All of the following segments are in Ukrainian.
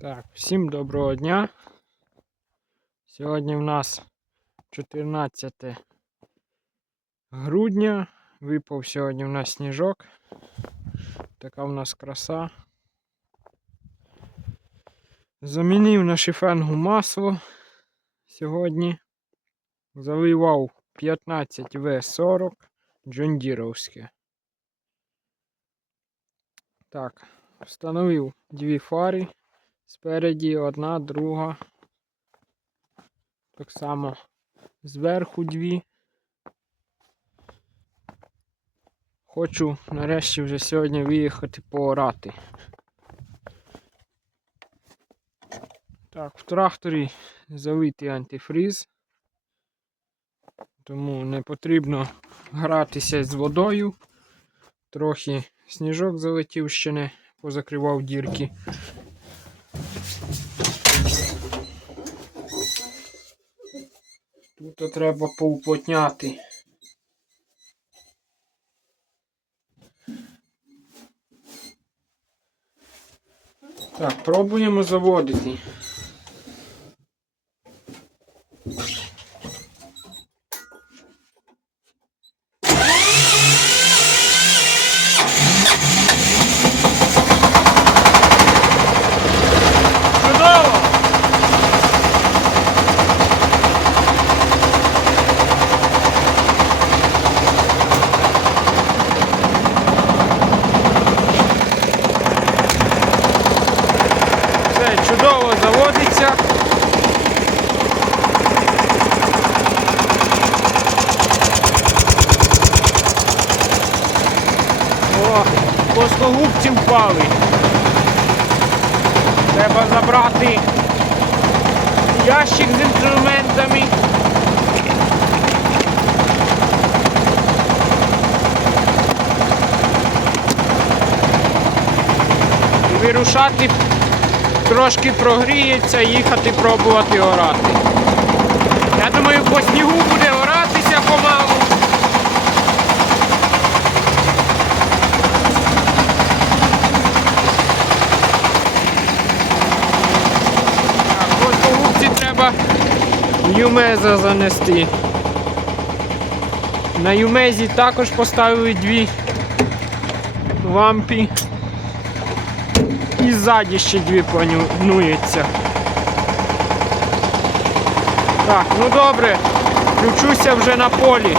Так, всім доброго дня. Сьогодні в нас 14 грудня. Випав сьогодні в нас сніжок. Така в нас краса. Замінив на шифенгу масло сьогодні. Заливав 15 В40 джондіровське. Так, встановив дві фари. Спереді одна, друга. Так само зверху дві. Хочу нарешті вже сьогодні виїхати поорати. Так, в тракторі залитий антифріз. Тому не потрібно гратися з водою. Трохи сніжок залетів ще не позакривав дірки. Тут треба поуплотняти. Так, пробуємо заводити. Чудово! Все чудово заводиться. О, плоскогубці впали. Треба ящик з інструментами. Вирушати трошки прогріється, їхати пробувати орати. Я думаю, по снігу буде оратися помалу. Так, плоскогубці треба в Юмеза занести. На Юмезі також поставили дві лампи. І ззаді ще дві планується. Так, ну добре, включуся вже на полі.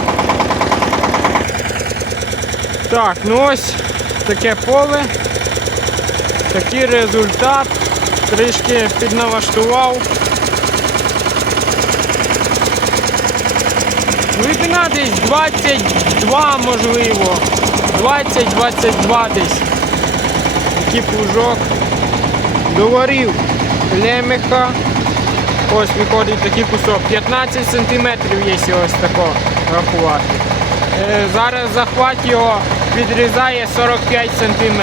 Так, ну ось таке поле. Такий результат. Трішки підналаштував. Глибина десь 22 можливо. 20-22 десь. Такий плужок. Доварив лемеха. Ось виходить такий кусок. 15 см є ось тако рахувати. Е, зараз захват його відрізає 45 см.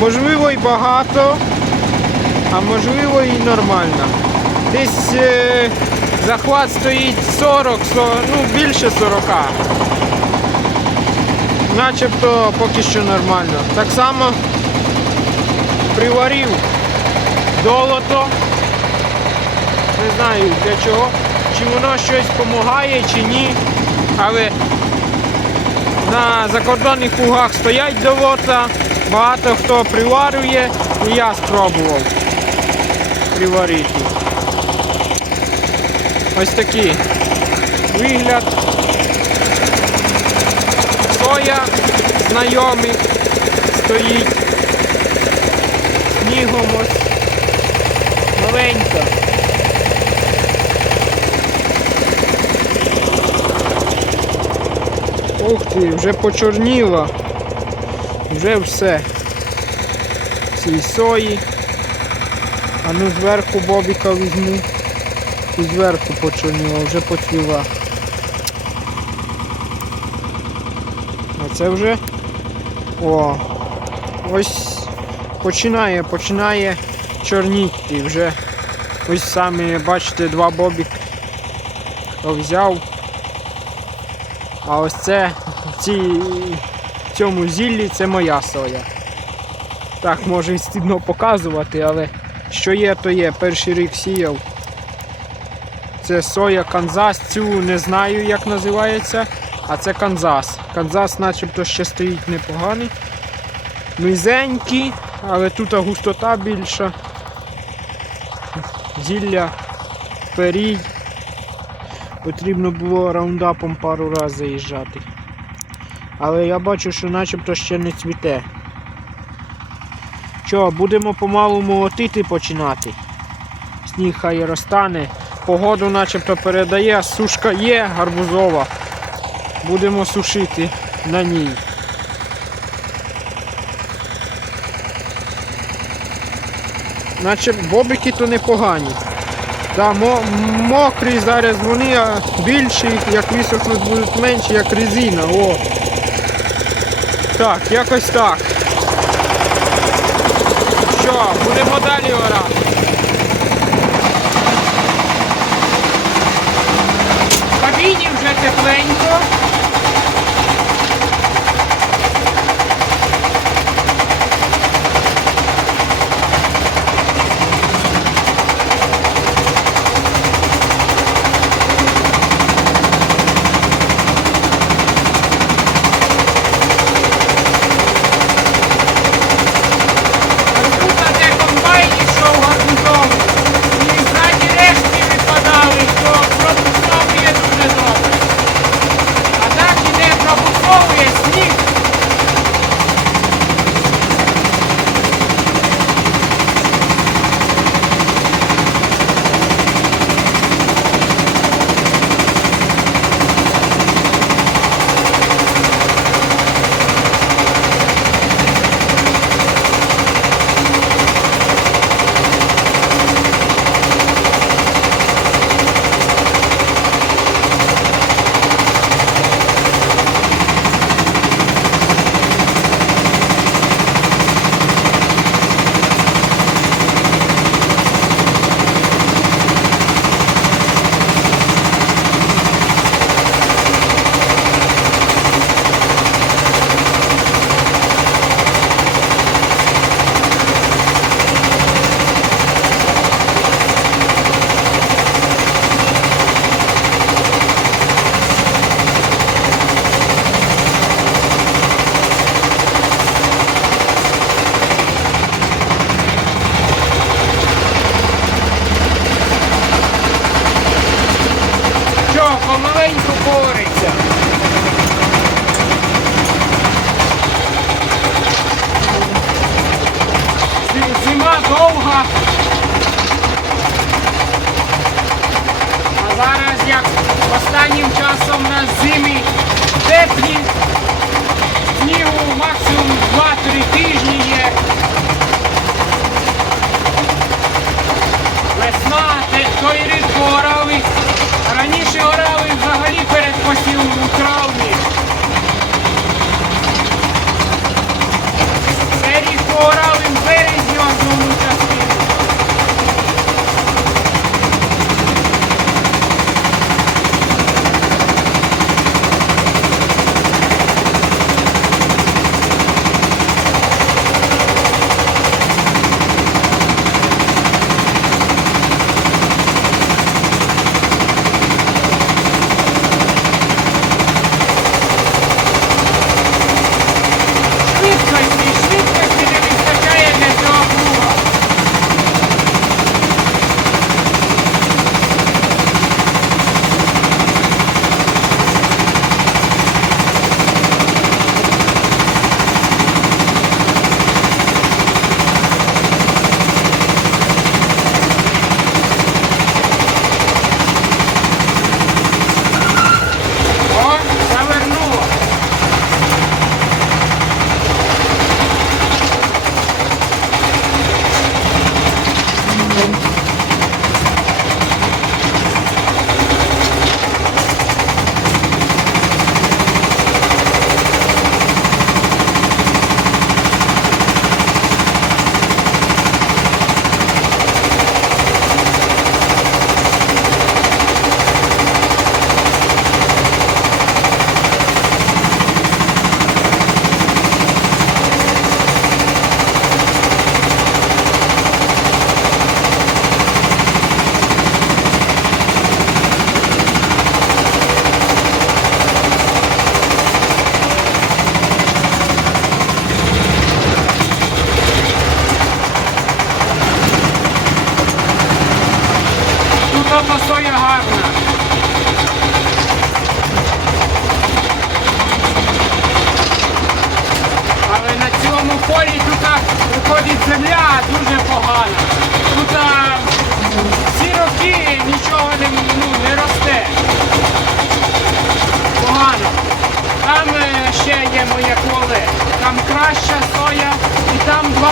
Можливо і багато, а можливо і нормально. Десь е, захват стоїть 40, 40, ну більше 40 начебто поки що нормально. Так само приварив долото. Не знаю для чого, чи воно щось допомагає, чи ні. Але на закордонних лугах стоять долота, багато хто приварює і я спробував приварити. Ось такий вигляд соя знайомий стоїть. Снігом ось маленька. Ух ти, вже почорніла. Вже все. Цій сої. А ну зверху бобіка візьму. І зверху почорніла, вже поцвіла. Оце вже о, ось починає, починає чорніти вже. Ось самі, бачите, два бобік взяв. А ось це в цьому зіллі це моя соя. Так, може і стидно показувати, але що є, то є. Перший рік сіяв. Це соя Канзас, цю не знаю, як називається, а це Канзас. Канзас начебто ще стоїть непоганий. Низенький, але тут густота більша. Зілля, перій. Потрібно було раундапом пару разів заїжджати. Але я бачу, що начебто ще не цвіте. Що, будемо помалу молотити починати. Сніг хай розтане. Погоду начебто передає, сушка є гарбузова. Будемо сушити на ній. Наче бобики то непогані. Да, мокрі зараз вони, більші, як висохнуть, будуть менші, як резина. О. Так, якось так. Що, будемо далі орати. В кабіні вже тепленько.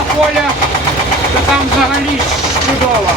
Поля, то там взагалі чудово.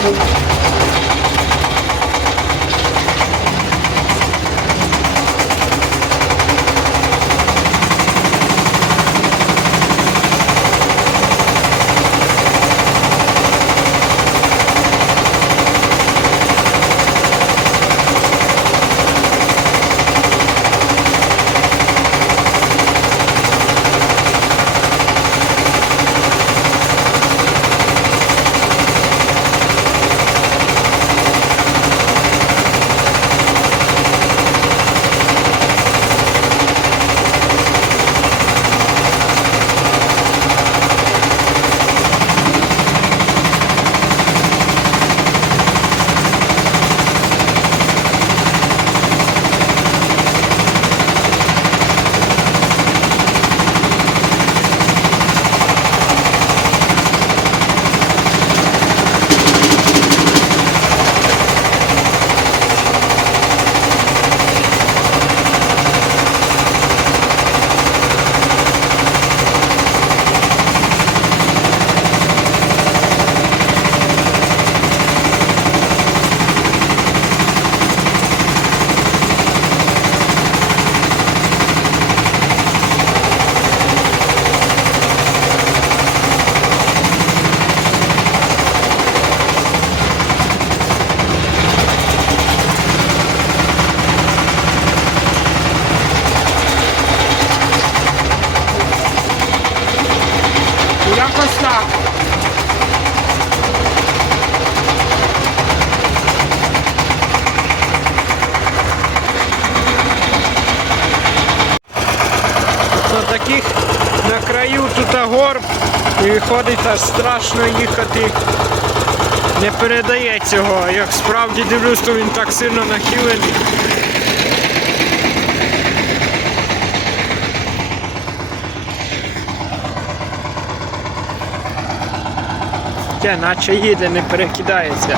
Якось так. На таких на краю тут гор і виходить аж страшно їхати. Не передає цього. Як справді дивлюсь, то він так сильно нахилений. Те, наче їде, не перекидається.